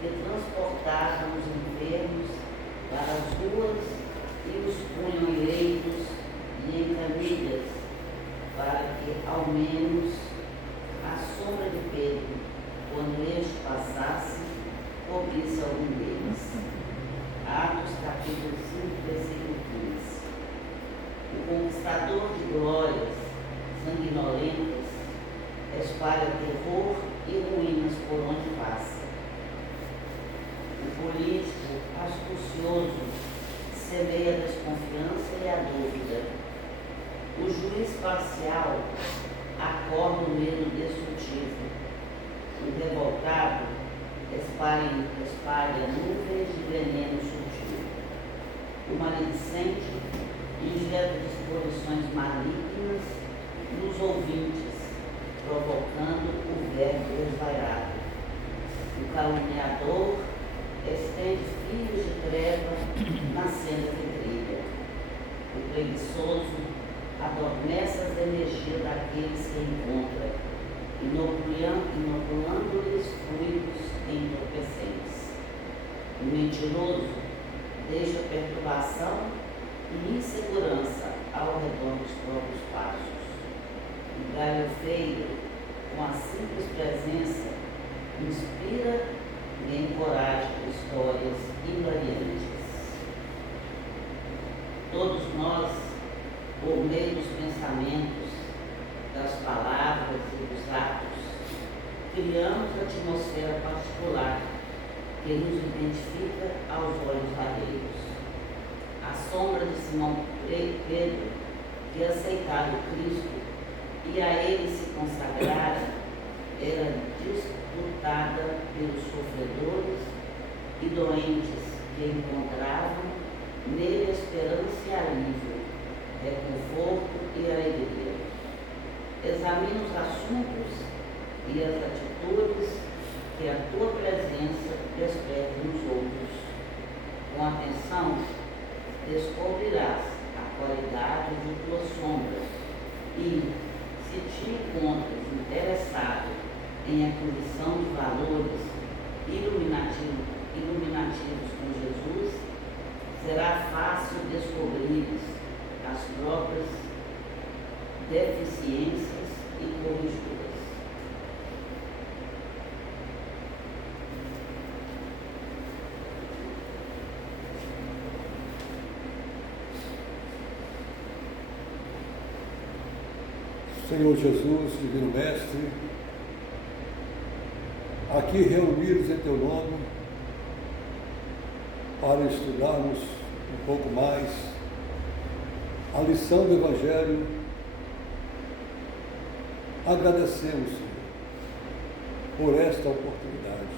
que transportavam os enfermos para as ruas e os punham em leitos e em camilhas, para que, ao menos, a sombra de Pedro, quando este passasse, cobrisse algum deles. Atos capítulo 5, versículo 15. O conquistador de glórias sanguinolentas espalha terror e ruínas por onde passa. O político astucioso semeia a desconfiança e a dúvida. O juiz parcial acorda o medo destrutivo. O revoltado espalha nuvens de veneno sutil. O maledicente injeta disposições malignas nos ouvintes, provocando o verbo desvairado. O caluniador estende fios de treva na senda que trilha. O preguiçoso adormece as energias daqueles que encontra, inoculando-lhes fluidos entorpecentes. O mentiroso deixa perturbação e insegurança ao redor dos próprios passos. O galhofeiro, com a simples presença, inspira e encoraja histórias hilariantes. Todos nós, por meio dos pensamentos, das palavras e dos atos, criamos a atmosfera particular que nos identifica aos olhos alheios. A sombra de Simão Pedro, que aceitara o Cristo e a ele se consagrara, era disputada pelos sofredores e doentes que encontravam nele esperança e alívio, reconforto e alegria. Examina os assuntos e as atitudes que a tua presença desperta nos outros. Com atenção, descobrirás a qualidade de tua sombra e, se te encontras interessado em aquisição de valores iluminativos com Jesus, será fácil descobrir as próprias deficiências e corrigi-las. Senhor Jesus, Divino Mestre, aqui reunidos em Teu nome, para estudarmos um pouco mais a lição do Evangelho, agradecemos, Senhor, por esta oportunidade.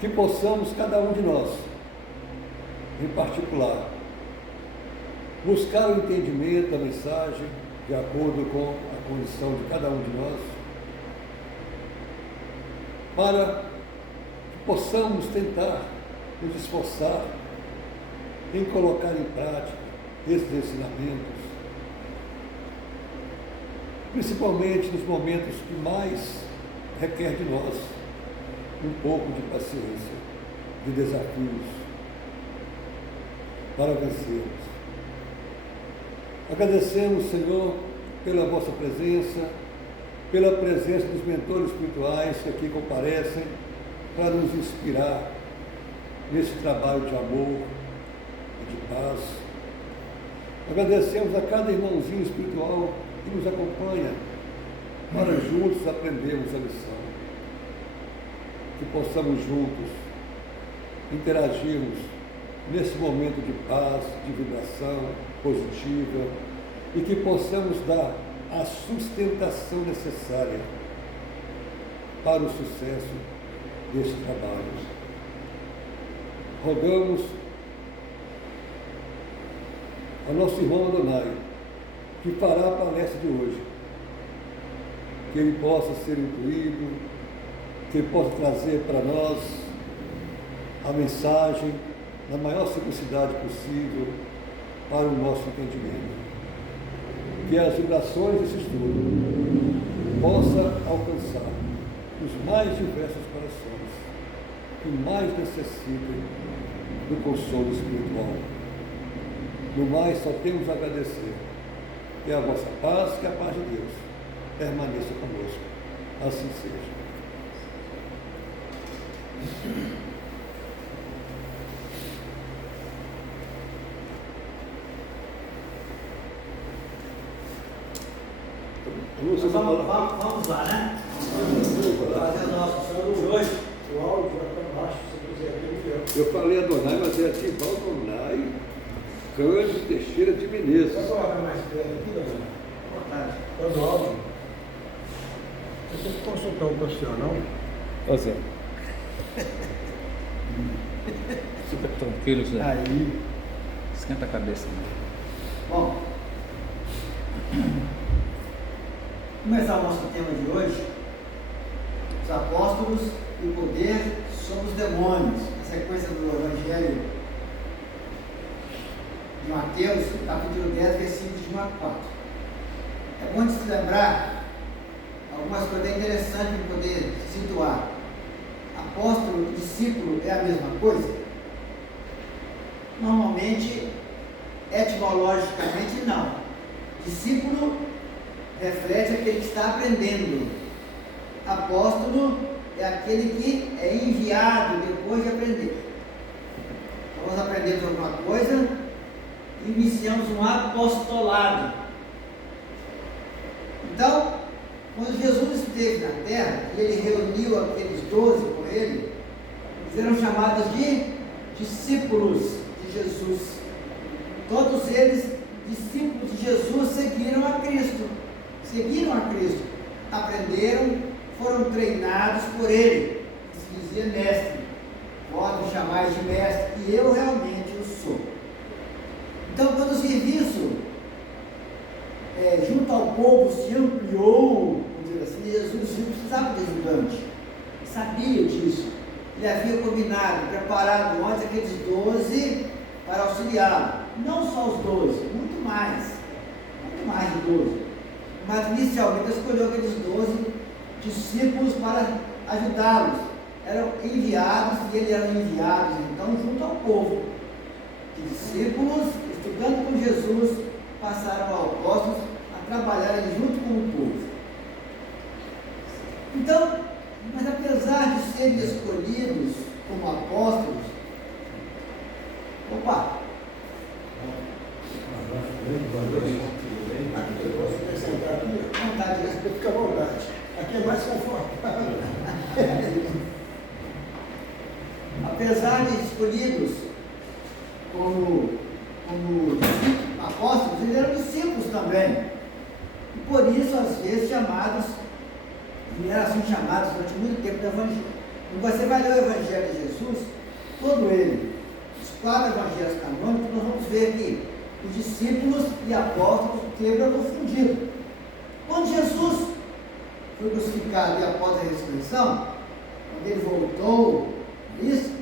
Que possamos, cada um de nós, em particular, buscar o entendimento da mensagem de acordo com a condição de cada um de nós, para que possamos tentar nos esforçar em colocar em prática esses ensinamentos, principalmente nos momentos que mais requer de nós um pouco de paciência, de desafios, para vencermos. Agradecemos, Senhor, pela vossa presença, pela presença dos mentores espirituais que aqui comparecem para nos inspirar nesse trabalho de amor e de paz. Agradecemos a cada irmãozinho espiritual que nos acompanha para juntos aprendermos a lição. Que possamos juntos interagirmos nesse momento de paz, de vibração positiva, e que possamos dar a sustentação necessária para o sucesso deste trabalho. Rogamos ao nosso irmão Adonai, que fará a palestra de hoje, que ele possa ser incluído, que ele possa trazer para nós a mensagem na maior simplicidade possível para o nosso entendimento. Que as vibrações desse estudo possa alcançar os mais diversos corações que mais necessitem do consolo espiritual. No mais, só temos a agradecer. Que a vossa paz, que a paz de Deus permaneça conosco. Assim seja. Vamos lá, né? Vamos fazer o nosso santo de hoje. O áudio vai para baixo, se quiser aqui. Eu falei Adonai, mas é Atival Adonai, Cândido Teixeira de Menezes. Pode colocar mais perto aqui, Dona? Boa tarde. Todo o áudio. Eu tenho que consultar um profissional. Ô Zé. Fica tranquilo, Zé. Aí. Esquenta a cabeça, né? Bom. Começar o nosso tema de hoje. Os apóstolos e o poder sobre os demônios. A sequência do Evangelho de Mateus, capítulo 10, versículos de 1 a 4. É bom de se lembrar algumas coisas interessantes para poder se situar. Apóstolo e discípulo é a mesma coisa? Normalmente, etimologicamente, não. Discípulo reflete aquele que está aprendendo. Apóstolo é aquele que é enviado depois de aprender. Nós aprendemos alguma coisa e iniciamos um apostolado. Então, quando Jesus esteve na terra e ele reuniu aqueles 12 com ele, eles eram chamados de discípulos de Jesus. Todos eles, discípulos de Jesus, seguiram a Cristo. Aprenderam, foram treinados por ele. Se dizia mestre, pode chamar de mestre, e eu realmente o sou. Então, quando o serviço junto ao povo se ampliou, vamos dizer assim, Jesus não precisava de ajudante, sabia disso. Ele havia combinado, preparado antes aqueles 12 para auxiliá-lo. Não só os 12, muito mais de 12. Mas inicialmente escolheu aqueles 12 discípulos para ajudá-los. Eram enviados e eles eram enviados então junto ao povo. De discípulos, estudando com Jesus, passaram ao apóstolos a trabalhar junto com o povo. Então, mas apesar de serem escolhidos como apóstolos, fica à vontade. Aqui é mais confortável. Apesar de escolhidos como apóstolos, eles eram discípulos também. E por isso, às vezes, eram assim chamados durante muito tempo do Evangelho. Quando você vai ler o Evangelho de Jesus, todo ele, os 4 evangelhos canônicos, nós vamos ver que os discípulos e apóstolos quebram fundido. Quando Jesus foi crucificado e após a ressurreição, quando ele voltou, ele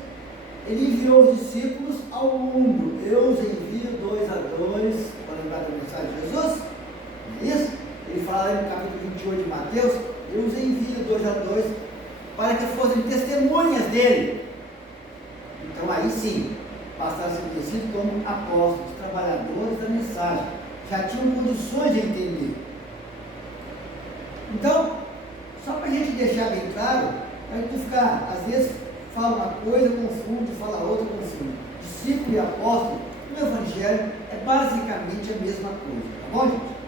enviou os discípulos ao mundo. Eu os envio 2 a 2, para lembrar da mensagem de Jesus, não é isso? Ele fala aí no capítulo 28 de Mateus, eu os envio 2 a 2, para que fossem testemunhas dele. Então aí sim, passaram a ser conhecidos como apóstolos, trabalhadores da mensagem, já tinham condições de entender. Então, só para a gente deixar bem claro, para a gente ficar, às vezes, fala uma coisa, confunde, fala outra, confunde. Discípulo e apóstolo, no Evangelho, é basicamente a mesma coisa, tá bom, gente?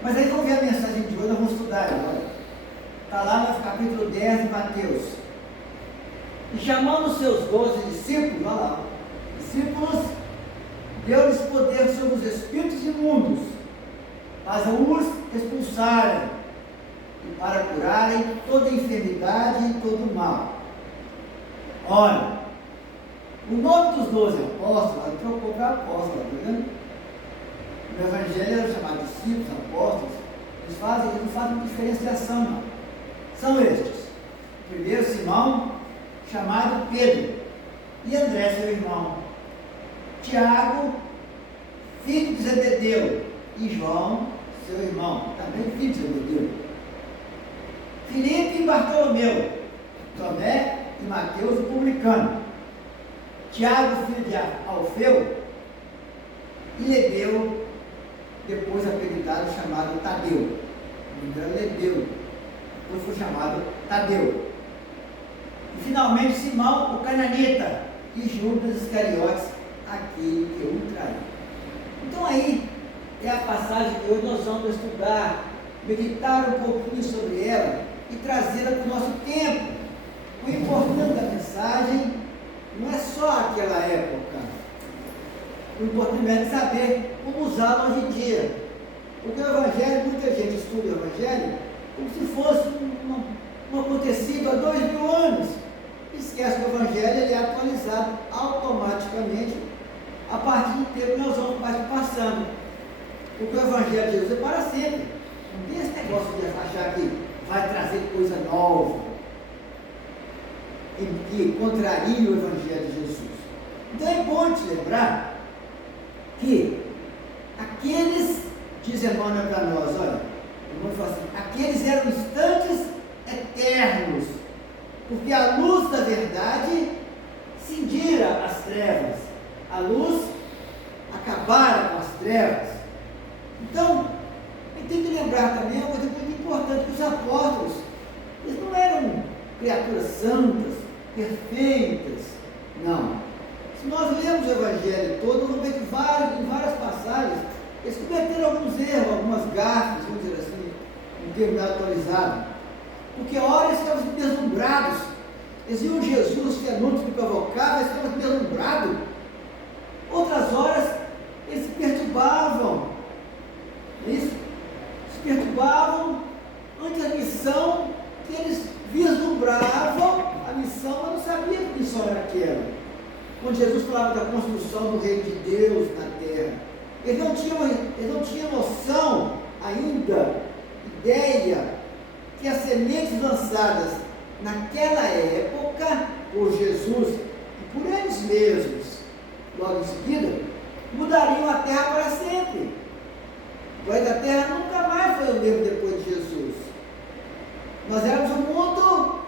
Mas aí vamos ver a mensagem de hoje, nós vamos estudar agora. Está lá no capítulo 10 de Mateus. E chamando os seus 12 discípulos, olha lá, discípulos, deu-lhes poder sobre os espíritos imundos, para os expulsarem e para curarem toda enfermidade e todo mal. Olha, o nome dos 12 apóstolos, ela trocou para apóstolos, tá vendo? No Evangelho era chamado discípulos, apóstolos, eles não fazem diferenciação, não. São estes: o primeiro, Simão, chamado Pedro, e André, seu irmão, Tiago, filho de Zebedeu, e João, seu irmão, também filho de Zebedeu, Filipe e Bartolomeu, Tomé e Mateus, o publicano, Tiago, filho de Alfeu, e Lebeu, depois apelidado, chamado Tadeu. O nome era Lebeu, depois foi chamado Tadeu. E finalmente Simão, o cananita, e Judas Iscariotes, aquele que o traiu. Então aí é a passagem que hoje nós vamos estudar, meditar um pouquinho sobre ela e trazê-la para o nosso tempo. O importante da mensagem não é só aquela época. O importante é saber como usá-lo hoje em dia. Porque o Evangelho, muita gente estuda o Evangelho como se fosse um acontecido há 2000 anos. Esquece que o Evangelho ele é atualizado automaticamente a partir do tempo que nós vamos passando. Porque o Evangelho de Jesus é para sempre. Não tem esse negócio de achar que vai trazer coisa nova e que contraria o Evangelho de Jesus. Então é bom te lembrar que aqueles, diz Emmanuel para nós, olha, Emmanuel fala assim, aqueles eram instantes eternos, porque a luz da verdade cindira as trevas, a luz acabara com as trevas. Então, a gente tem que lembrar também uma coisa muito importante, que os apóstolos, eles não eram criaturas santas, perfeitas, não. Se nós lermos o Evangelho todo, nós vamos ver que em várias passagens, eles cometeram alguns erros, algumas gafes, vamos dizer assim, um termo atualizado, porque a hora eles estavam deslumbrados, eles viam Jesus, os fenômenos que provocavam, eles estavam deslumbrados. Outras horas, eles se perturbavam, isso? Se perturbavam ante a missão que eles vislumbravam, a missão, mas não sabiam que missão era aquela. Quando Jesus falava da construção do reino de Deus na terra, eles não tinham noção ainda, ideia, que as sementes lançadas naquela época por Jesus e por eles mesmos, logo em seguida, mudariam a terra para sempre. O planeta Terra nunca mais foi o mesmo depois de Jesus. Nós éramos um mundo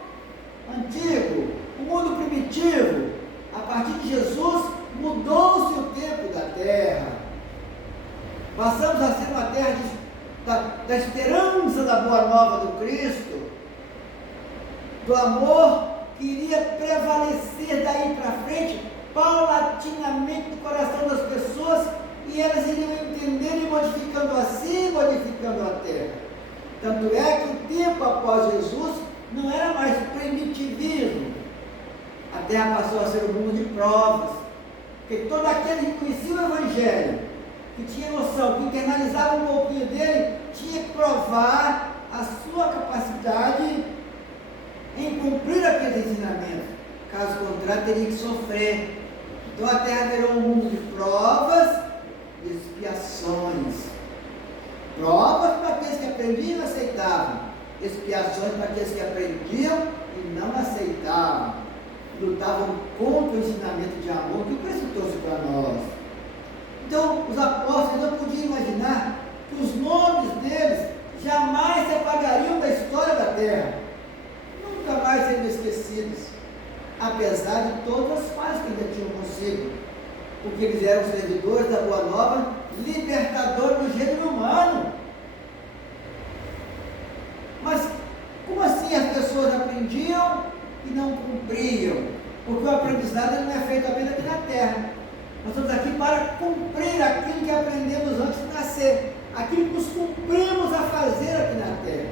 antigo, um mundo primitivo. A partir de Jesus, mudou-se o tempo da terra. Passamos a ser uma terra da esperança da boa nova do Cristo, do amor que iria prevalecer daí para frente, paulatinamente no coração das pessoas, e elas iriam entender e modificando assim, modificando a terra. Tanto é que o tempo após Jesus não era mais primitivismo. A terra passou a ser um mundo de provas, porque todo aquele que conhecia o Evangelho, que tinha noção, que internalizava um pouquinho dele, tinha que provar a sua capacidade em cumprir aqueles ensinamentos. Caso contrário, teria que sofrer. Então a terra virou um mundo de provas e expiações. Provas para aqueles que aprendiam e aceitavam, expiações para aqueles que aprendiam e não aceitavam, lutavam contra o ensinamento de amor que o Cristo trouxe para nós. Então, os apóstolos não podiam imaginar que os nomes deles jamais se apagariam da história da terra, nunca mais seriam esquecidos, apesar de todas as falhas que ainda tinham consigo, porque eles eram servidores da Boa Nova, libertadores do gênero humano. Mas como assim as pessoas aprendiam e não cumpriam? Porque o aprendizado não é feito apenas aqui na terra. Nós estamos aqui para cumprir aquilo que aprendemos antes de nascer, aquilo que nos cumprimos a fazer aqui na terra.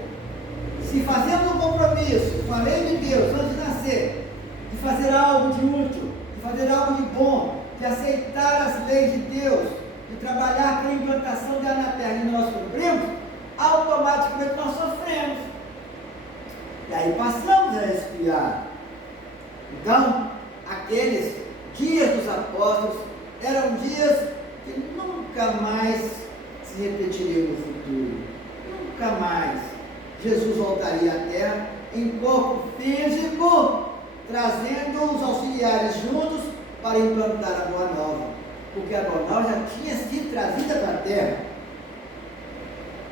Se fazemos um compromisso com a lei de Deus antes de nascer, de fazer algo de útil, de fazer algo de bom, de aceitar as leis de Deus, de trabalhar para a implantação dela na terra, e nós cumprimos, automaticamente nós sofremos. E aí passamos a expiar. Então, aqueles dias dos apóstolos eram dias que nunca mais se repetiriam no futuro. Nunca mais Jesus voltaria à terra em corpo físico, trazendo os auxiliares juntos para implantar a Boa Nova, porque a Boa Nova já tinha sido trazida para a terra.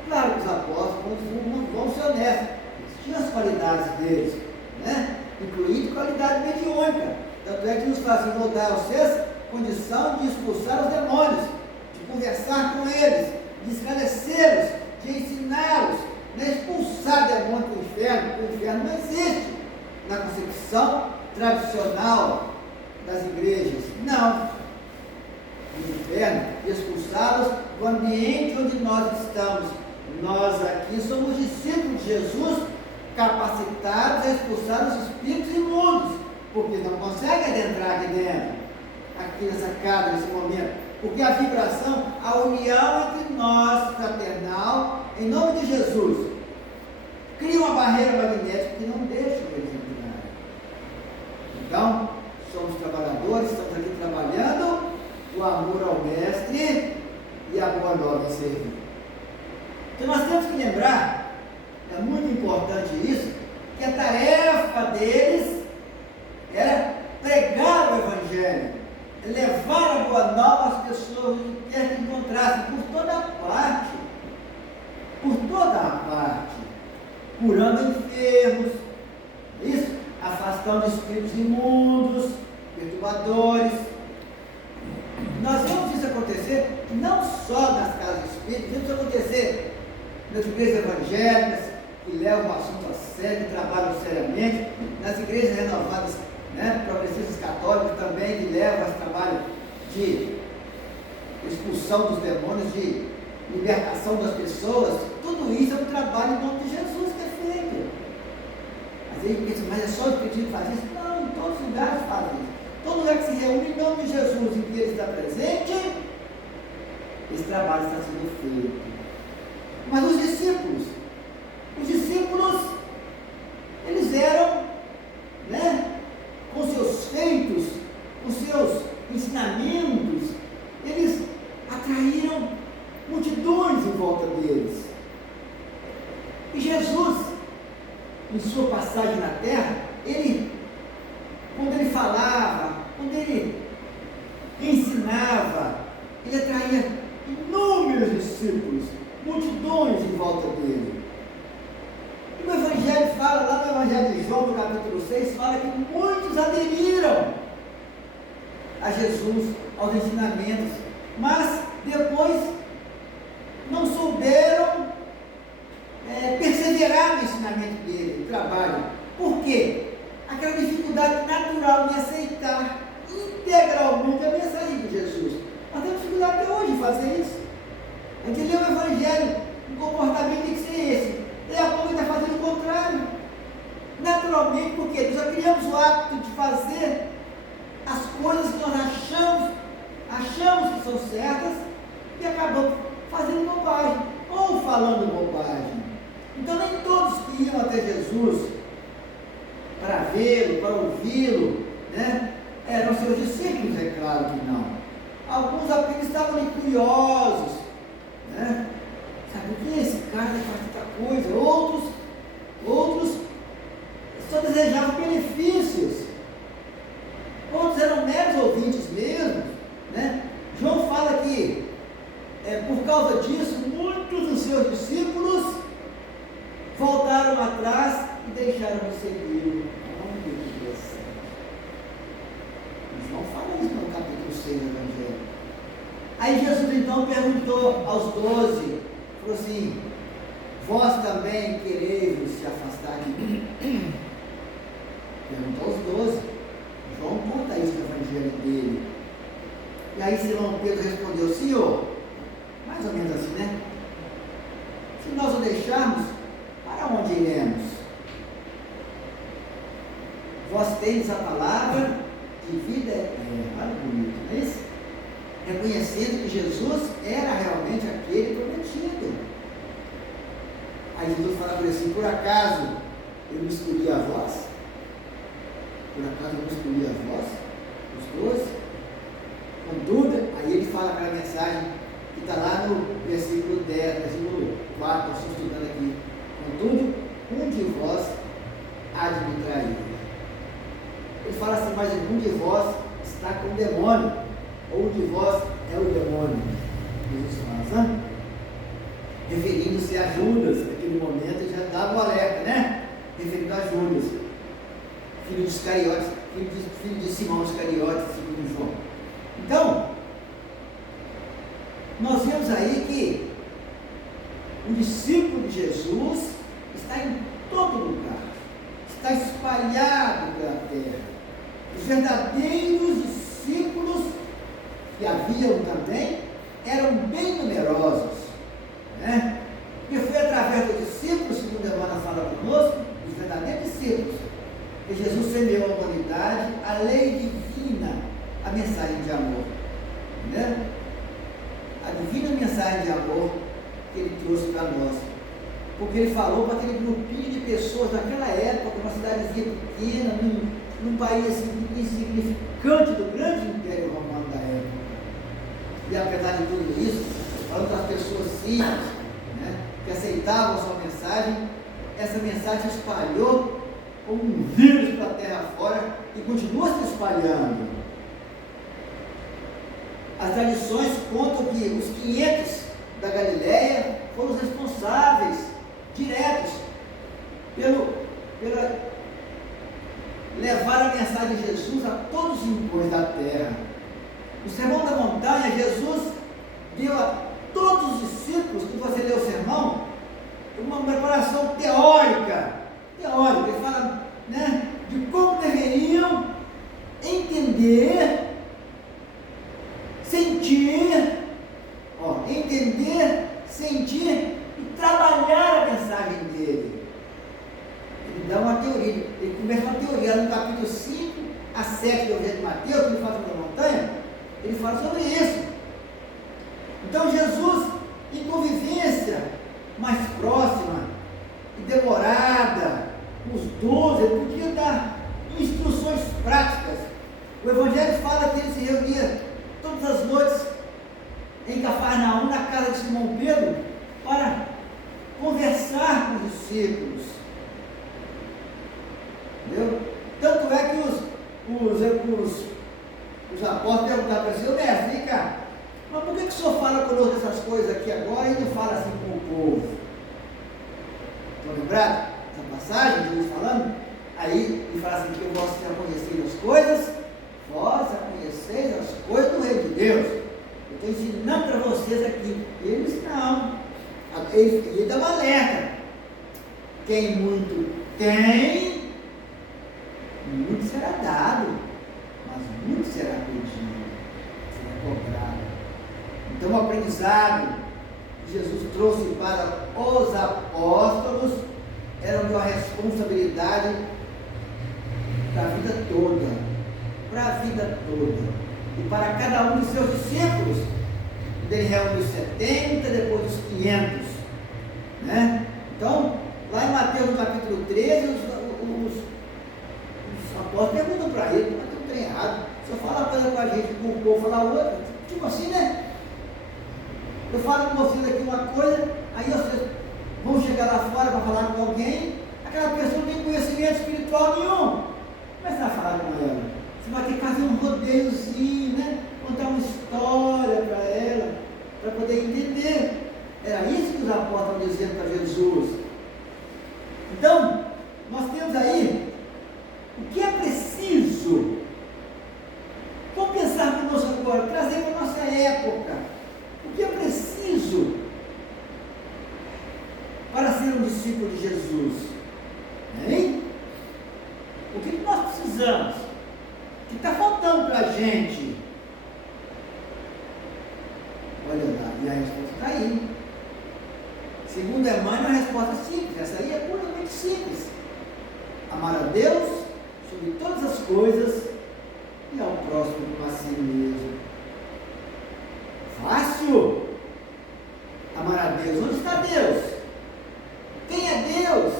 Claro que os apóstolos vão ser honestos, eles tinham as qualidades deles, né? Incluindo qualidade mediúnica. Tanto é que nos faz assim, vou dar a vocês condição de expulsar os demônios, de conversar com eles, de esclarecê-los, de ensiná-los, né? Expulsar demônio do inferno, porque o inferno não existe na concepção tradicional das igrejas. Não. O inferno, expulsá-los do ambiente onde nós estamos. Nós aqui somos discípulos de Jesus, capacitados a expulsar os espíritos imundos, porque não conseguem adentrar aqui dentro, aqui nessa casa, nesse momento, porque a vibração, a união entre nós, fraternal, em nome de Jesus, cria uma barreira magnética que não deixa eles entrarem. Então, somos trabalhadores, estamos aqui trabalhando o amor ao Mestre e a boa nova em servir. Então nós temos que lembrar, é muito importante isso, que a tarefa deles era pregar o Evangelho, levar a boa nova às pessoas que quer que encontrassem por toda parte, curando enfermos, isso, afastando espíritos imundos, perturbadores. Nós vemos isso acontecer não só nas casas espíritas, vemos isso acontecer nas igrejas evangélicas, que levam o assunto a sério, que trabalham seriamente, nas igrejas renovadas, né, progressistas católicos também, que levam esse trabalho de expulsão dos demônios, de libertação das pessoas. Tudo isso é um trabalho em nome de Jesus que é feito. Às vezes a gente pensa, mas é só o pedido que faz isso? Não, em todos os lugares fazem isso. Todo lugar que se reúne em nome de Jesus, em que ele está presente, esse trabalho está sendo feito. Mas os discípulos, eles eram, né, com seus feitos, com seus ensinamentos, eles atraíram multidões em volta deles. E Jesus, em sua passagem na terra, quando ele falava, quando ele ensinava, ele atraía inúmeros discípulos, multidões em volta dele. E o Evangelho fala, lá no Evangelho de João, no capítulo 6, fala que muitos aderiram a Jesus, aos ensinamentos, mas depois não souberam perseverar no ensinamento dele, no trabalho. Por quê? Aquela dificuldade natural de aceitar integralmente a mensagem de Jesus. Nós temos dificuldade até hoje de fazer isso. A gente lê o Evangelho, o comportamento tem que ser esse. Daí a pouco ele está fazendo o contrário. Naturalmente, porque nós já criamos o hábito de fazer as coisas que nós achamos que são certas e acabamos fazendo bobagem ou falando bobagem. Então nem todos que iam até Jesus para vê-lo, para ouvi-lo, né, eram seus discípulos, é claro que não. Alguns apenas estavam ali curiosos, né? Sabe o que é esse cara que faz tanta coisa? Outros só desejavam benefícios. Outros eram meros ouvintes mesmo, né? João fala que por causa disso, muitos dos seus discípulos voltaram atrás e deixaram de segui-lo. João fala isso no capítulo 6 do Evangelho. Aí Jesus então perguntou aos 12, falou assim: vós também quereis se afastar de mim? Perguntou aos 12. João conta isso no Evangelho dele. E aí Simão Pedro respondeu: Senhor, mais ou menos assim, né? Se nós o deixarmos, para onde iremos? Vós tendes a palavra de vida eterna. Olha bonito, não é isso? Reconhecendo que Jesus era realmente aquele prometido. Aí Jesus fala para ele assim: por acaso eu me escolhi a vós? Por acaso eu me escolhi a vós? Os 12? Com dúvida, aí ele fala aquela mensagem que está lá no versículo 10, versículo 4, estou estudando aqui. Contudo, um de vós há de me trair. Ele fala assim: mas um de vós está com o demônio, ou um de vós é o demônio. Jesus fala, referindo-se a Judas, naquele momento ele já dava o alerta, né? referido a Judas, filho de Iscariotes, filho de Simão Iscariotes, segundo João. Então, nós vemos aí que o discípulo de Jesus está em todo lugar, está espalhado pela terra. Os verdadeiros discípulos que haviam também eram bem numerosos, né? E foi através dos discípulos, segundo a irmã fala conosco, os verdadeiros discípulos, que Jesus semeou à humanidade a lei divina, a mensagem de amor, né? A divina mensagem de amor que ele trouxe para nós, porque ele falou para aquele grupinho de pessoas naquela época, uma cidadezinha pequena, num país assim, insignificante do grande Império Romano da época. E apesar de tudo isso, falando das pessoas simples, né, que aceitavam a sua mensagem, essa mensagem se espalhou como um vírus para a terra fora e continua se espalhando. As tradições contam que os 500 da Galileia foram os responsáveis diretos pela levar a mensagem de Jesus a todos os rincões da terra. No Sermão da Montanha, Jesus deu a todos os discípulos, que você lê o sermão, uma preparação teórica. Ele fala, né, de como deveriam entender, sentir e trabalhar a mensagem dele. Ele dá uma teoria, ele começa uma teoria no capítulo 5 a 7 do Evangelho de Mateus, que ele fala sobre a montanha, ele fala sobre isso. Então Jesus, em convivência mais próxima e demorada com os 12, ele podia dar instruções práticas. O Evangelho fala que ele se reunia todas as noites em Cafarnaum, na casa de Simão Pedro, para conversar com os discípulos. Entendeu? Tanto é que os apóstolos perguntaram para ele: mestre, vem cá, mas por que o senhor fala conosco essas coisas aqui agora e não fala assim com o povo? Estão lembrados dessa passagem de Jesus falando? Aí ele fala assim: que eu gosto de conhecer as coisas, vós a conheceis as coisas do Reino de Deus. Eu estou ensinando para vocês aqui. Eles não. Ele dá uma alerta. Quem muito tem, muito será dado, mas muito será pedido, será cobrado. Então, o aprendizado que Jesus trouxe para os apóstolos era uma responsabilidade para a vida toda. Para a vida toda. E para cada um dos seus discípulos. Ele reuniu 70, depois os 500. Né? Então, lá em Mateus, no capítulo 13, os apóstolos perguntam para ele: mas tem um trem errado. Se eu falar uma coisa com a gente, com o povo falar outra, tipo assim, né? Eu falo com vocês aqui uma coisa, aí vocês vão chegar lá fora para falar com alguém, aquela pessoa não tem conhecimento espiritual nenhum. Como é que você vai falar com ela? Você vai ter que fazer um rodeiozinho, né? Contar uma história para ela, para poder entender. Era isso que os apóstolos estavam dizendo para Jesus. Então, nós temos aí o que é preciso. Vamos pensar conosco agora, trazer para a nossa época. O que é preciso para ser um discípulo de Jesus? Hein? O que nós precisamos? O que está faltando para a gente? Olha lá, e a resposta está aí. Segundo Emmanuel, é uma resposta simples. Essa aí é puramente simples. Amar a Deus sobre todas as coisas e ao próximo como a si mesmo. Fácil. Amar a Deus. Onde está Deus? Quem é Deus?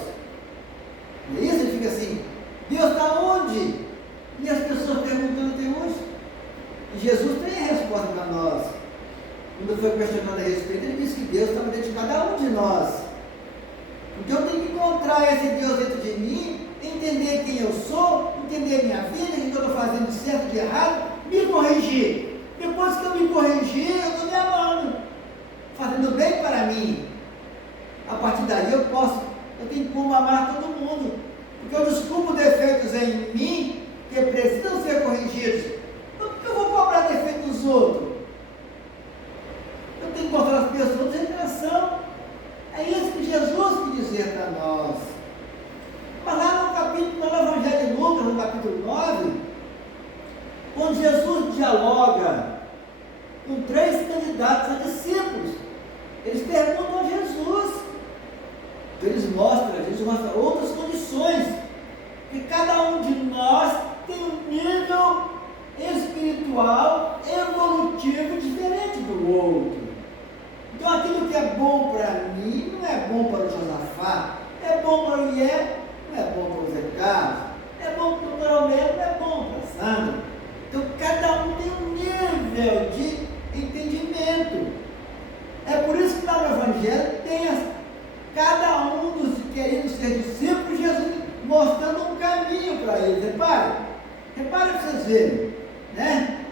Não é isso? Ele fica assim: Deus está onde? E as pessoas perguntando até hoje. E Jesus tem a resposta para nós. Quando foi questionado a respeito, ele disse que Deus estava dentro de cada um de nós. Então eu tenho que encontrar esse Deus dentro de mim, entender quem eu sou, entender minha vida, o que eu estou fazendo de certo, de errado, me corrigir. Depois que eu me corrigir, eu estou me amando, fazendo bem para mim. A partir daí eu tenho como amar todo mundo. porque eu descubro defeitos em mim que precisam ser corrigidos. Então, por que eu vou cobrar defeitos dos outros? Eu tenho que mostrar às pessoas a intenção. É isso que Jesus quis dizer para nós. Mas lá no Evangelho de Lucas, no capítulo 9, quando Jesus dialoga com 3 candidatos a discípulos, eles perguntam a Jesus. Então Jesus mostra outras condições, que cada um de nós tem um nível espiritual, evolutivo diferente do outro. Então aquilo que é bom para mim não é bom para o Josafá, é bom para o Ié, não é bom para o Zé Carlos, é bom para o Romero, não é bom para a Sandra. Então cada um tem um nível de entendimento. É por isso que lá no Evangelho tem cada um dos queridos ser discípulos, Jesus mostrando um caminho para eles. Repare para vocês verem, né?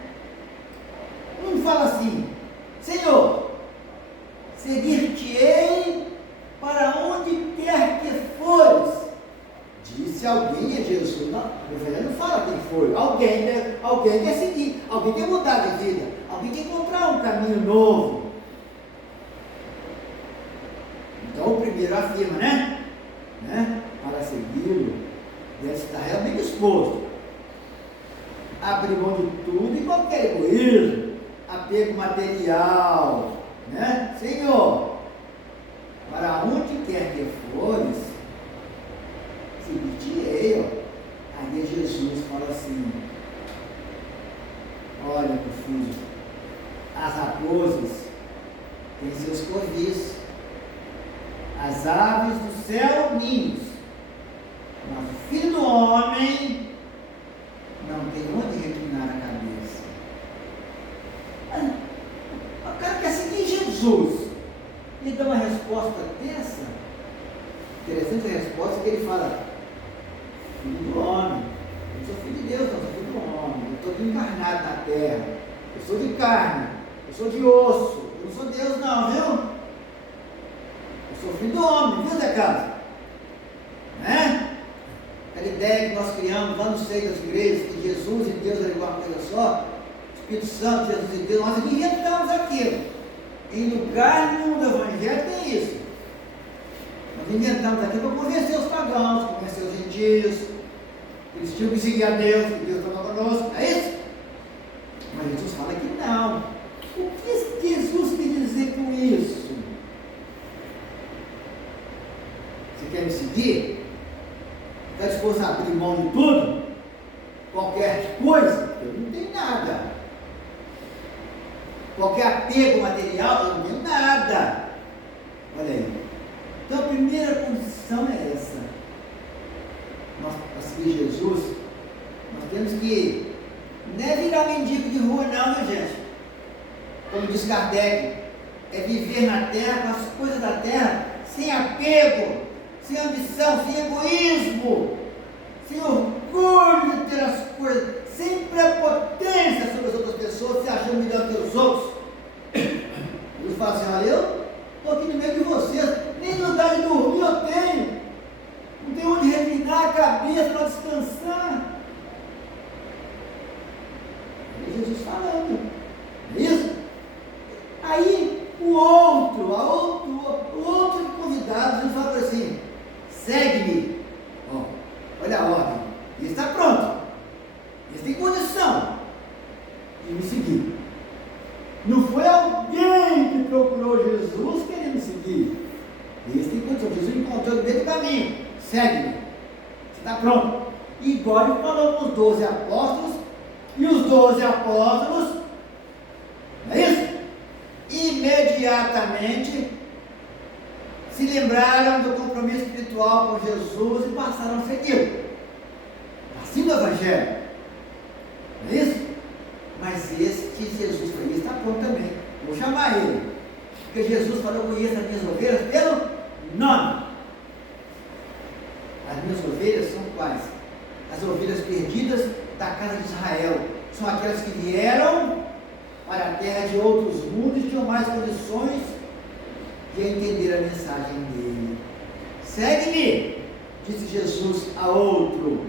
Um fala assim: Senhor, seguir-te-ei para onde quer que fores. Disse alguém a Jesus. Não, o Evangelho não fala quem foi. Alguém quer seguir, alguém quer mudar de vida, alguém quer encontrar um caminho novo. Então o primeiro afirma, né? Para segui-lo, deve estar realmente disposto a abrir mão de tudo e qualquer egoísmo, apego material, né? Senhor, para onde quer que fores, seguir-te-ei. Aí Jesus fala assim: olha, confuso, as raposas têm seus covis, as aves do céu ninhos, mas o Filho do Homem não tem onde reclinar a cabeça. O cara quer seguir Jesus e dá uma resposta dessa. Interessante a resposta que ele fala: Filho do Homem. Eu sou filho de Deus, não sou filho do homem. Eu estou encarnado na terra. Eu sou de carne, eu sou de osso. Eu não sou Deus não, viu? Eu sou filho do homem, viu, Zé Carlos? Né? Aquela ideia que nós criamos lá no seio das igrejas, que Jesus e Deus eram igual uma coisa só, Espírito Santo, Jesus e Deus, nós inventamos aquilo. Em lugar nenhum do Evangelho tem isso. Nós inventamos aquilo para convencer os pagãos, convencer os gentios, eles tinham que seguir a Deus, que Deus estava conosco, é isso? Mas Jesus fala que não. O que Jesus quer dizer com isso? Você quer me seguir? Está disposto a abrir mão de tudo? Qualquer coisa? Eu não tenho nada. Qualquer apego material? Eu não tenho nada. Olha aí. Então a primeira condição é essa. Nós, para seguir Jesus, nós temos que não é virar mendigo de rua não, né, gente? Como diz Kardec, é viver na terra com as coisas da terra, sem apego, sem ambição, sem egoísmo, sem orgulho de ter as coisas, sem prepotência sobre as outras pessoas, se achando melhor que os outros. Ele fala assim: olha, eu estou aqui no meio de vocês, nem lugar de dormir eu tenho, não tenho onde reclinar a cabeça para descansar. É Jesus falando, é isso? Aí o outro convidado, Jesus fala assim: segue-me. Olha a ordem. Ele está pronto. Ele tem condição de me seguir. Não foi alguém que procurou Jesus querendo seguir. Ele tem condição. Jesus encontrou no meio do caminho. Segue-me. Você está pronto. Igual ele falou com os 12 apóstolos. E os 12 apóstolos, não é isso? Imediatamente se lembraram do compromisso espiritual com Jesus e passaram a segui-lo. Assim do Evangelho. Não é isso? Mas esse que Jesus foi, está pronto também. Vou chamar ele. Porque Jesus falou: eu conheço as minhas ovelhas pelo nome. As minhas ovelhas são quais? As ovelhas perdidas da casa de Israel. São aquelas que vieram para a terra de outros mundos e tinham mais condições de entender a mensagem dele. Segue-me, disse Jesus a outro: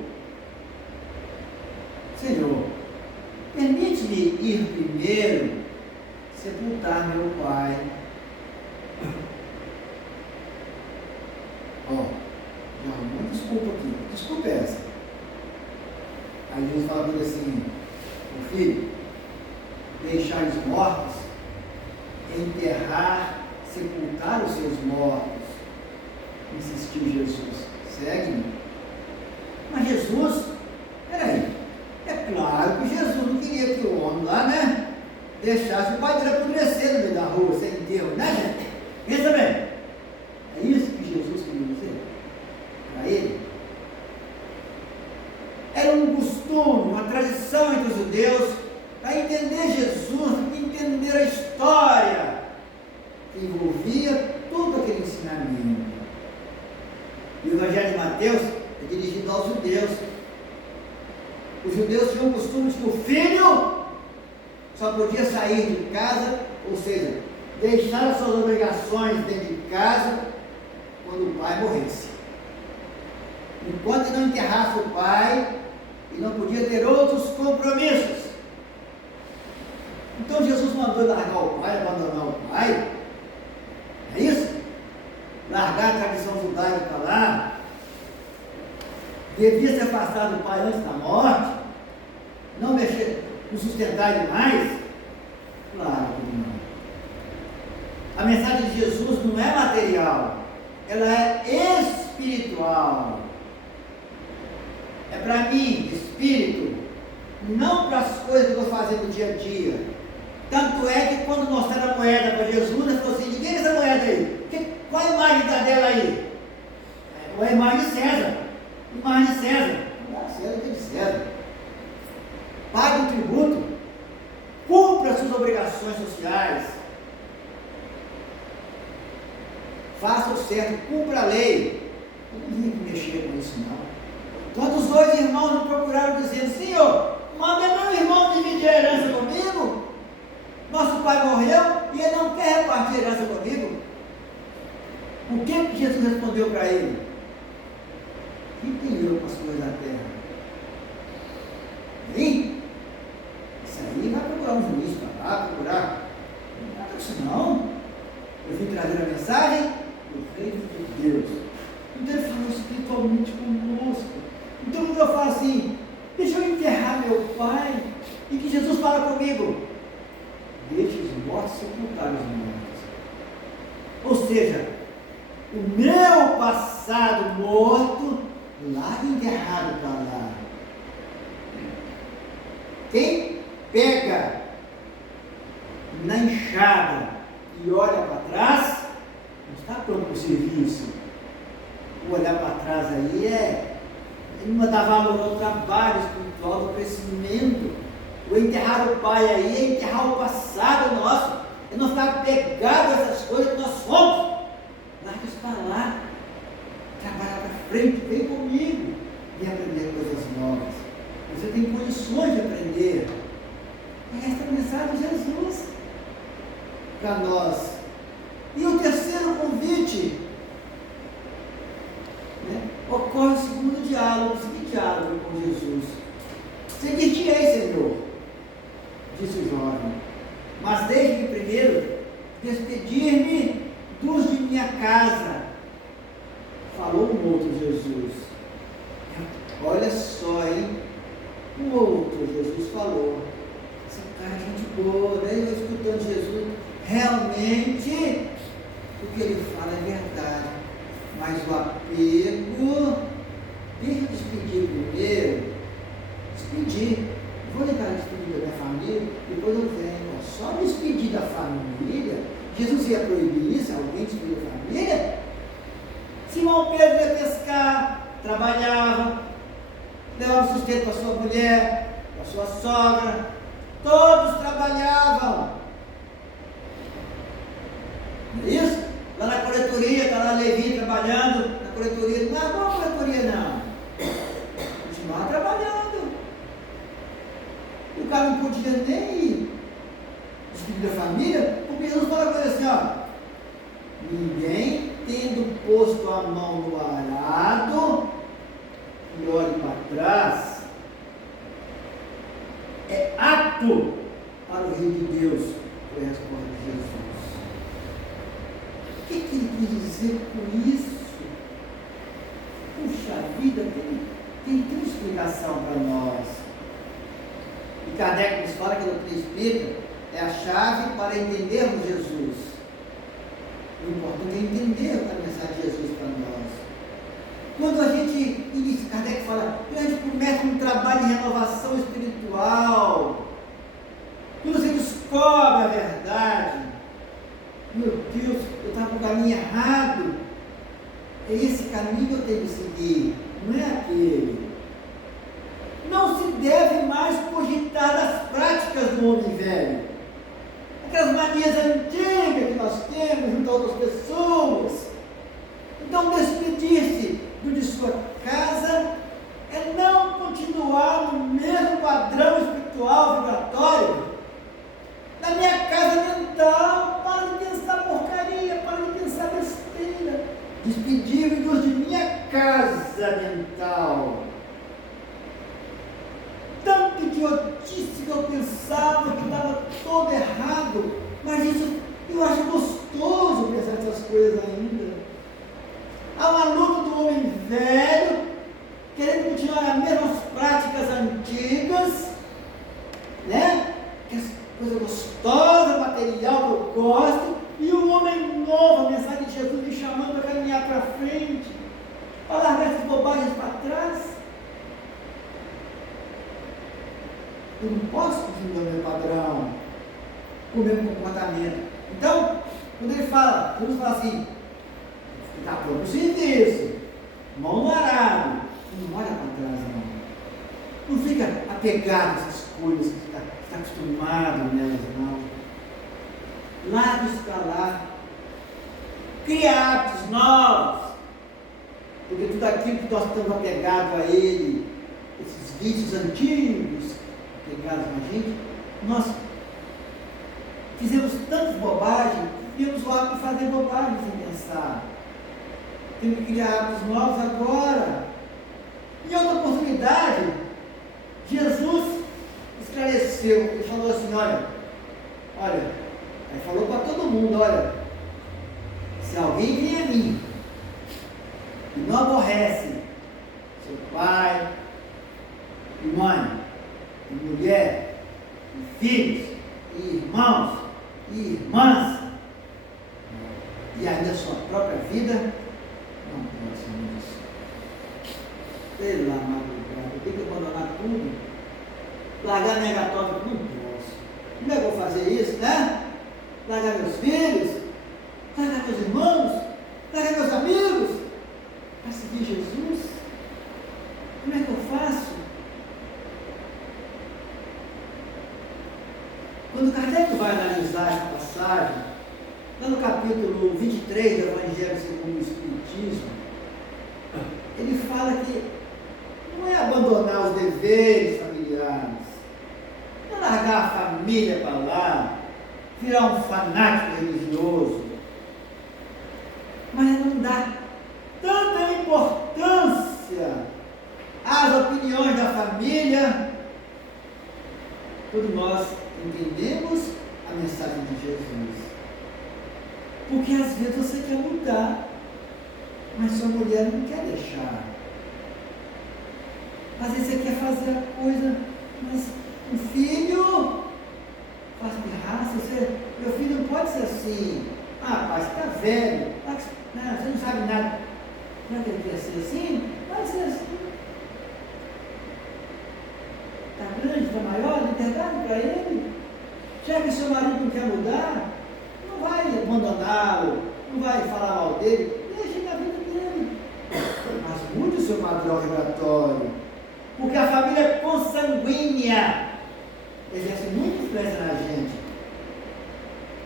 Senhor, permite-me ir primeiro sepultar meu pai. Já uma desculpa aqui. Desculpa essa. Aí Jesus fala para ele assim: meu filho, deixar os mortos, enterrar, sepultar os seus mortos. Insistiu Jesus. Segue-me. Mas Jesus, peraí, é claro que Jesus não queria que o homem lá, né, deixasse o pai dele apodrecer no meio da rua, sem enterro, né, gente? Pensa bem. É isso que Jesus queria dizer para ele. Era um costume, uma tradição entre os judeus, para entender Jesus, entender a história que envolvia todo aquele ensinamento. E o Evangelho de Mateus é dirigido aos judeus. Os judeus tinham o costume de que o filho só podia sair de casa, ou seja, deixar as suas obrigações dentro de casa quando o pai morresse. Enquanto ele não enterrasse o pai, ele não podia ter outros compromissos. Então Jesus mandou largar o pai, abandonar o pai. É isso? Largar a tradição judaica lá. Devia se afastar do pai antes da morte. Não mexer, não sustentar demais. Claro que não. A mensagem de Jesus não é material, ela é espiritual. É para mim, espírito, não para as coisas que eu vou fazer no dia a dia. Tanto é que quando mostraram a moeda para Jesus, ele falou assim: de quem é essa moeda aí? Qual a imagem está dela aí? É a imagem de César. Imagem de César. Não, César tem de César. Pague o tributo. Cumpra as suas obrigações sociais. Faça o certo, cumpra a lei. Eu não vim mexer com isso não. Quando os dois irmãos me procuraram dizendo: Senhor, manda meu irmão dividir a herança comigo. Nosso pai morreu e ele não quer repartir a herança comigo. O que Jesus respondeu para ele? Quem tem eu com as coisas da terra? Hein? Isso aí vai procurar um juiz para lá, procurar. Não nada disso não. Eu vim trazer a mensagem do reino de Deus. Então ele falou espiritualmente conosco. Então quando eu falo assim: deixa eu enterrar meu pai, e que Jesus fala comigo: deixe os mortos sepultar os mortos. Ou seja, o meu passado morto, larga enterrado para lá. Quem pega na enxada e olha para trás, não está pronto para o serviço. O olhar para trás aí ele não dá valor ao trabalho espiritual, do crescimento. O enterrar o pai aí é enterrar o passado nosso. É não ficar pegado a essas coisas que nós somos. Larga isso para lá. Trabalhar para frente, vem comigo e aprender coisas novas. Você tem condições de aprender. Esta é a mensagem de Jesus para nós. E o terceiro convite, ocorre o segundo diálogo. Que diálogo com Jesus? Seguir-te-ei, Senhor, disse o jovem, mas deixe-me primeiro despedir-me dos de minha casa. Falou um outro Jesus. Olha só, hein? Um outro Jesus falou. Esse cara é gente boa, né? Eu escutando Jesus, realmente o que ele fala é verdade. Mas o apego, deixa eu despedir primeiro. Despedir. Vou ligar a despedir da minha família, depois eu venho. Só despedir da família. Jesus ia proibir isso, alguém despedir da família? Simão Pedro ia pescar, trabalhava, levava sustento para sua mulher, para sua sogra. Todos trabalhavam. Não é isso? Lá na coletoria, está lá Levi trabalhando, na coletoria. Não acabou a coletoria não. Continuava trabalhando. O cara não podia nem despedir da família, porque Jesus fala com ele assim, ó: ninguém tendo posto a mão no arado e olhe para trás, é apto para o reino de Deus, foi a resposta de Jesus. O que ele quis dizer com isso? Puxa vida, tem explicação para nós. E Kardec nos fala que a doutrina espírita é a chave para entendermos Jesus. O importante é entender a mensagem de Jesus para nós. Quando a gente inicia, Kardec fala, quando a gente começa um trabalho de renovação espiritual, quando você descobre a verdade, meu Deus, eu estava no caminho errado, é esse caminho que eu tenho que seguir, não é aquele. Não se deve mais cogitar das práticas do homem velho, aquelas manias antigas que nós temos junto a outras pessoas. Então, despedir-se de sua casa é não continuar no mesmo padrão espiritual vibratório. Na minha casa mental, para de pensar porcaria, para de pensar besteira. Despedir-me de minha casa mental. Tanta idiotice que eu pensava que estava todo errado, mas isso eu acho gostoso pensar nessas coisas ainda. Há uma luta do homem velho, querendo continuar as mesmas práticas antigas, né? Coisa gostosa, material que eu gosto, e o homem novo, a mensagem de Jesus me chamando para caminhar para frente, para largar essas bobagens para trás. Eu não posso continuar o meu padrão, com o meu comportamento. Então, quando ele fala, Jesus fala assim, está pronto o serviço, mão no arado, não olha para trás não. Não fica apegado a essas coisas que está acostumado nelas não. Larga isso para lá. Cria hábitos novos. Porque tudo aquilo que nós estamos apegados a ele, esses vícios antigos, apegados a gente, nós fizemos tantas bobagens, temos o hábito de fazer bobagem sem pensar. Temos que criar hábitos novos agora. Em outra oportunidade, Jesus esclareceu, ele falou assim, olha, aí falou para todo mundo, olha, se alguém vem a mim e não aborrece seu pai, e mãe, e mulher, e filhos, e irmãos, e irmãs, e ainda a sua própria vida, não pode ser isso. Pela madrugada, eu tenho que abandonar tudo, largar negatório, não posso. Como é que eu vou fazer isso, né? Largar meus filhos, largar meus irmãos, largar meus amigos, para seguir Jesus? Como é que eu faço? Quando Kardec vai analisar essa passagem, lá no capítulo 23 do Evangelho segundo o Espiritismo, ele fala que não é abandonar os deveres familiares, não é largar a família para lá, virar um fanático religioso, mas é não dar tanta importância às opiniões da família, quando nós entendemos a mensagem de Jesus. Porque às vezes você quer mudar, mas sua mulher não quer deixar. Às vezes você quer fazer a coisa, mas o filho faz pirraça, meu filho não pode ser assim. Ah, pai, você está velho, você não sabe nada. Não é que ele quer ser assim? Vai ser assim. Está grande, está maior, liberdade para ele. Já que seu marido não quer mudar, não vai abandoná-lo, não vai falar mal dele, deixe na vida dele. Mas mude o seu padrão vibratório, porque a família consanguínea exerce muita influência na gente.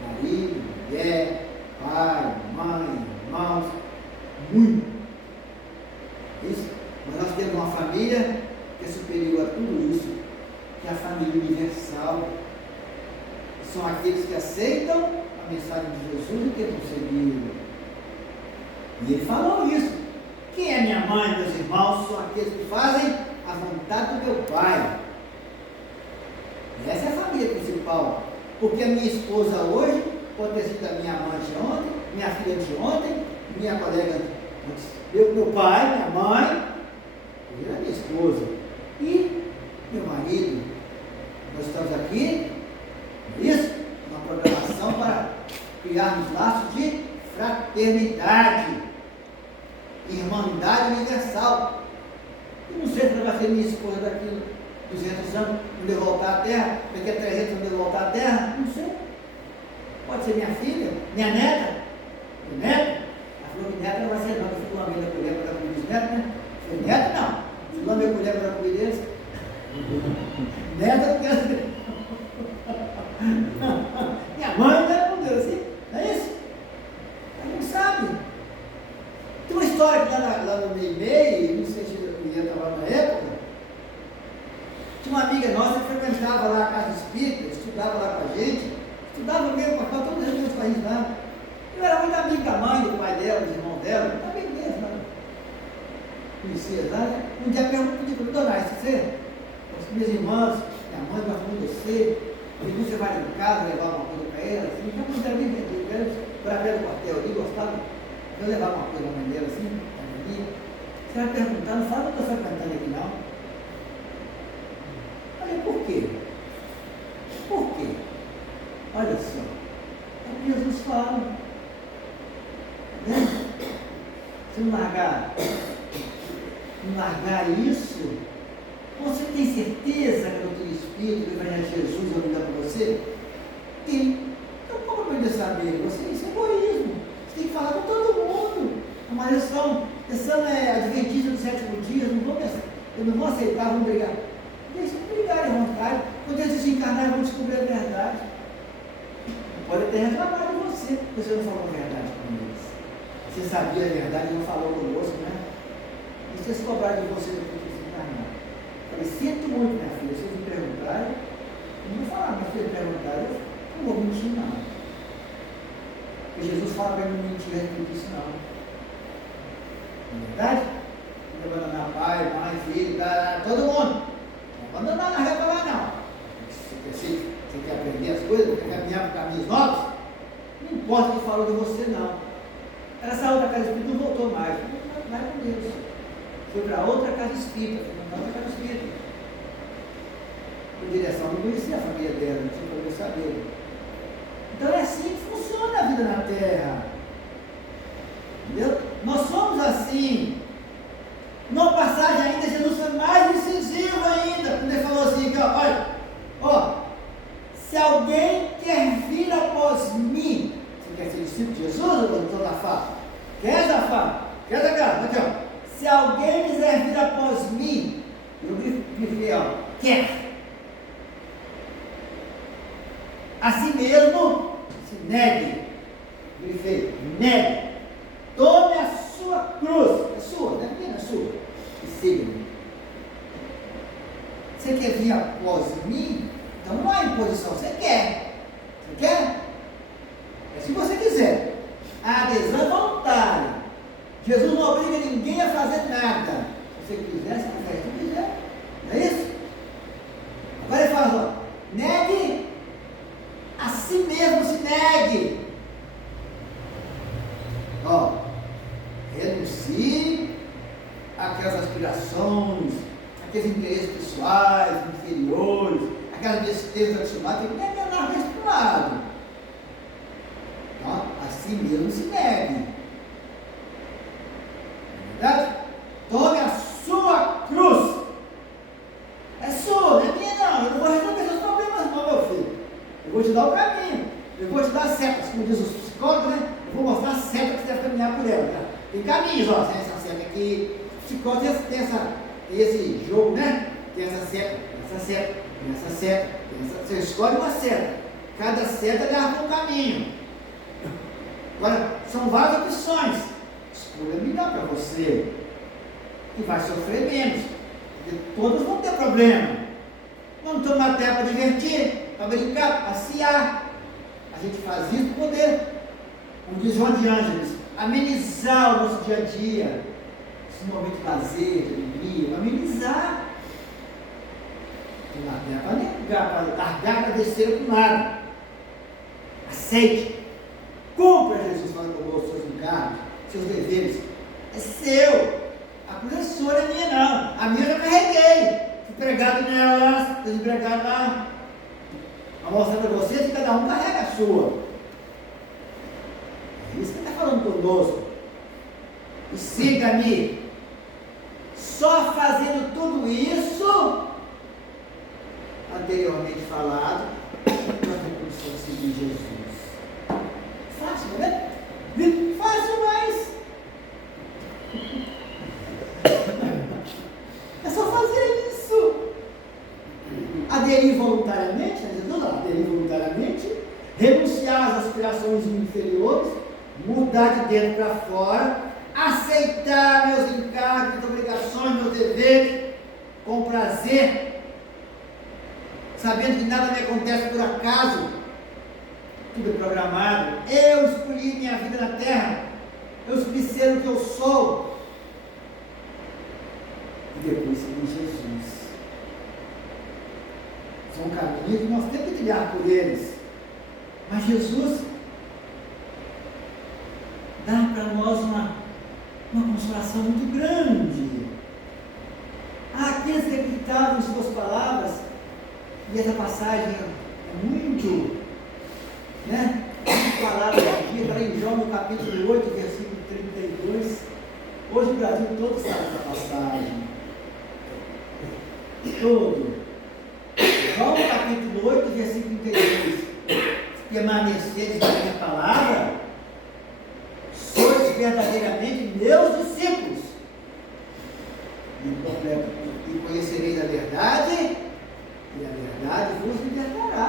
Marido, mulher, pai, mãe, irmãos, muito. Isso. Mas nós temos uma família que é superior a tudo isso, que é a família universal. São aqueles que aceitam a mensagem de Jesus e tentam segui-lo. E ele falou isso. Quem é minha mãe, meus irmãos? São aqueles que fazem a vontade do meu Pai. Essa é a família principal. Porque a minha esposa hoje pode ter sido a minha mãe de ontem, minha filha de ontem, minha colega, meu pai, minha mãe, e a minha esposa. E meu marido. Nós estamos aqui, isso, uma programação para criarmos laços de fraternidade, irmandade universal. Eu não sei se vai ser minha esposa daqui 200 anos, quando eu voltar à Terra, daqui a 300 quando eu voltar à Terra, não sei. Pode ser minha filha, minha neta, meu neto. Ela falou que neta não vai ser não, eu fui uma amiga colher para dar comida dos netos, né? Falei, neto não, fui uma amiga colher para dar comida deles. Neta não quero ser. Minha mãe não respondeu assim, não é isso? Ela não sabe. Tem uma história que lá no meio, não sei se eu ia estar lá na época. Tinha uma amiga nossa que frequentava lá a casa espírita, estudava lá com a gente, estudava mesmo, passava todos os dias com a gente lá. Eu era muito amigo da mãe, do pai dela, dos irmãos dela, muito amigo mesmo, né? Conhecia lá, né? Um dia pedi para dona, você, as minhas irmãs, minha mãe gosta muito de você, e você vai em casa levar uma coisa para ela, assim, já quando era bem vendido, para perto do quartel ali, gostava, eu levava uma coisa para a mãe dela, assim, você vai perguntar, não fala que eu estou frequentando aqui não. Por quê? Por quê? Olha só, é o que Jesus fala. Né? Se não largar isso, você tem certeza que no teu espírito que vai de Jesus vai dar para você? Tem. Então como aprender a saber? Isso é egoísmo. Você tem que falar com todo mundo. É uma lição adventista do sétimo dia, eu não vou aceitar, vamos brigar. Deixa eu brigar à vontade. Quando eles desencarnarem, vão descobrir a verdade. Pode até reclamar de você, porque você não falou a verdade com eles. Você sabia a verdade e não falou conosco, né? E se eles cobrarem de você depois de desencarnar? Eu falei, sinto muito, minha filha, se eles me perguntarem, eu não vou falar, mas se eles me perguntarem, eu não vou mentir, não. Porque Jesus fala para mim não mentir a respeito disso, não. Não é verdade? Não abandonar pai, mãe, filho, todo mundo. Abandonar não reclamar não. Você quer aprender as coisas, quer caminhar por caminhos novos? Não importa o que falou de você não. Ela saiu da casa espírita e não voltou mais. Vai com Deus. Foi para outra casa espírita, Por direção, não conhecia a família dela, não tinha como saber. Então é assim que funciona a vida na Terra. Entendeu? Nós somos assim. Numa passagem ainda, Jesus foi mais incisivo ainda, quando ele falou assim, olha, se alguém quer vir após mim, você quer ser discípulo de Jesus ou doutor Zafá? Quer, Zafá? Quer, Zafá? Aqui, ó. Se alguém quiser vir após mim, eu grifei, quer. Assim mesmo, se negue. Grifei, negue. Tome a sua cruz. É sua, não é minha, é sua. E siga-me. Você quer vir após mim? Então não há imposição. Você quer. Você quer? É se você quiser. A adesão é voluntária. Jesus não obriga ninguém a fazer nada. Se você quiser, você não faz. Se não quiser. Não é isso? Agora ele fala, negue. A si mesmo se negue. Renuncie àquelas aspirações, aqueles interesses pessoais, inferiores, aquelas besteiras acostumadas, tem que negar isso para o lado. Então, assim mesmo se negue. Não é verdade? Tome a sua cruz. É sua, não é minha não. Eu não vou resolver seus problemas não, meu filho. Eu vou te dar o caminho. Eu vou te dar setas, como diz os psicólogos, né? Eu vou mostrar a seta que você deve caminhar por ela. Né? Tem caminhos, tem essa seta aqui. O psicólogo tem esse jogo, né? Tem essa seta, você escolhe uma seta. Cada seta leva para um caminho. Agora, são várias opções. Escolha melhor para você. E vai sofrer menos. Porque todos vão ter problema. Vamos tomar terra para divertir, para brincar, para passear. A gente faz isso para poder, como diz João de Ângeles, amenizar o nosso dia a dia. esse momento de lazer, de alegria, para amenizar. Não é para negar, para largar a besteira para um lado. Aceite. Cumpra, Jesus fala conosco, seus encargos, seus deveres. É seu. A cruz é sua, não é minha não. A minha eu já carreguei. Fui pregado nela, desempregado lá. Vou mostrar para vocês que cada um carrega a sua. É isso que ele está falando conosco. E siga-me. Só fazendo tudo isso, anteriormente falado, nós vamos seguir Jesus. Fácil, não é? Fácil, mas é só fazer isso. Aderir voluntariamente, aderir voluntariamente, renunciar às aspirações inferiores, mudar de dentro para fora, aceitar meus encargos, minhas obrigações, meus deveres, com prazer, sabendo que nada me acontece por acaso, tudo é programado. Eu escolhi minha vida na terra, eu escolhi ser o que eu sou, e depois seguir Jesus. São caminhos que nós temos que trilhar por eles, mas Jesus dá para nós uma consolação muito grande. Aqueles que acreditavam em suas palavras, e essa passagem é muito, né? Palavras aqui, está em João no capítulo 8, versículo 32. Hoje o Brasil todo sabe essa passagem. Todo. João no capítulo 8, versículo 32. Se permaneceres na minha palavra, sois verdadeiramente meus discípulos. E conhecereis a verdade, e a verdade vos libertará.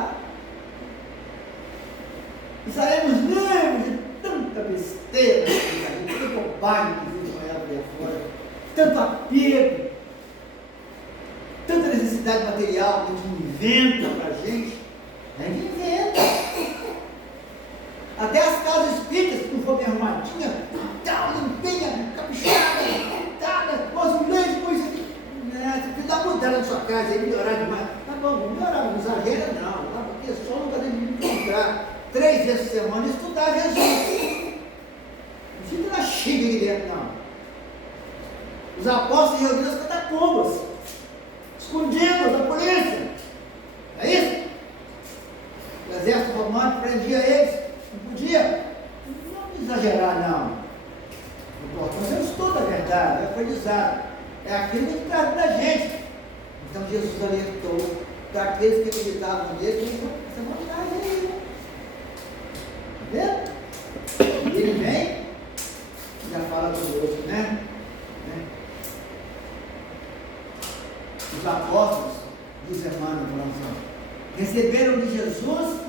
E estaremos livres de tanta besteira, tanta bobagem que vive com ela por fora, tanto apego, tanta necessidade material que a gente inventa para a gente. A gente inventa. Até as casas espíritas, se não for bem arrumadinha, tal, limpinha, caprichada, pintada, azulejo, coisa aqui. Você precisa dar uma mudada na sua casa e melhorar demais. Tá bom, vamos melhorar, não exagera não, tá? Porque só não vai encontrar 3 vezes por semana e estudar Jesus. Não fica na xinga aqui dentro, não. Os apóstolos reuniram as catacumbas, escondidos da polícia. É isso? O exército romano prendia eles. Não podia. Não exagerar, não. O importante é o estudo da verdade, é o aprendizado. É aquilo que traz da gente. Então Jesus alertou daqueles que acreditavam nele, essa vontade aí. Tá vendo? E ele vem e já fala conosco, né? Os apóstolos, diz Emmanuel, receberam de Jesus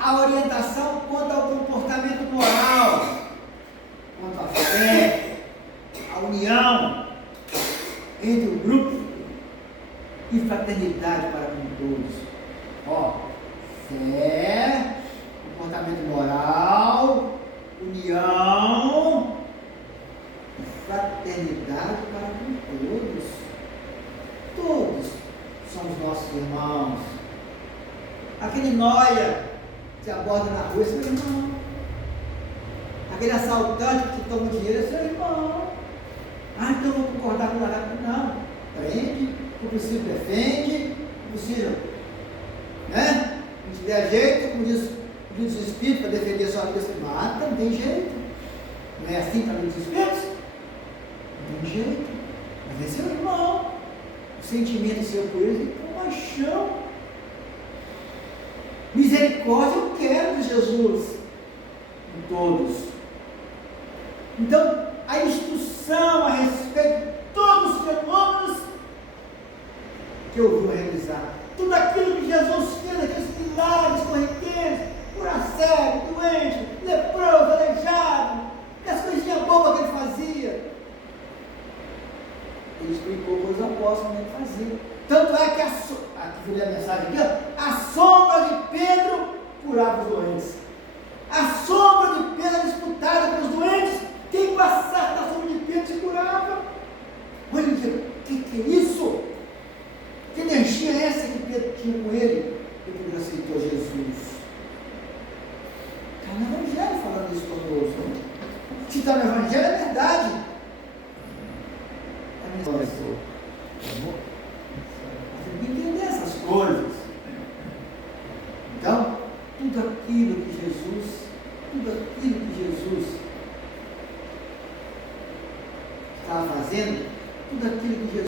a orientação quanto ao comportamento moral, quanto à fé, a união entre o grupo e fraternidade para com todos. Ó, fé, comportamento moral, união e fraternidade para com todos. Todos são os nossos irmãos. Aquele nóia que aborda na rua é seu irmão. Aquele assaltante que toma dinheiro é seu irmão. Ah, então eu vou concordar com o barato. Não. Prende, o possível defende, o possível, né? Se tiver jeito, como diz os espíritos, para defender a sua vida, você mata, não tem jeito. Não é assim para os espíritos? Não tem jeito. Mas é seu irmão. O sentimento seu por ele é paixão. Misericórdia eu quero de Jesus em todos. Então, a instrução a respeito de todos os fenômenos que eu vou realizar, tudo aquilo que Jesus fez, aqueles milagres corriqueiros, curar cego, doente, leproso, aleijado, as coisinhas bobas que ele fazia. Ele explicou para os apóstolos como ele fazia. Tanto é que aqui vou ler a mensagem aqui, ó, a sombra de Pedro curava os doentes. A sombra de Pedro disputada pelos doentes. Quem passar da sombra de ele dizia, que é isso? Que energia é essa que Pedro tinha com ele? Depois ele aceitou Jesus. Está no Evangelho falando isso conosco. Se está no Evangelho, é verdade. É a minha história. Tem que entender essas coisas. Então, tudo aquilo que Jesus estava fazendo,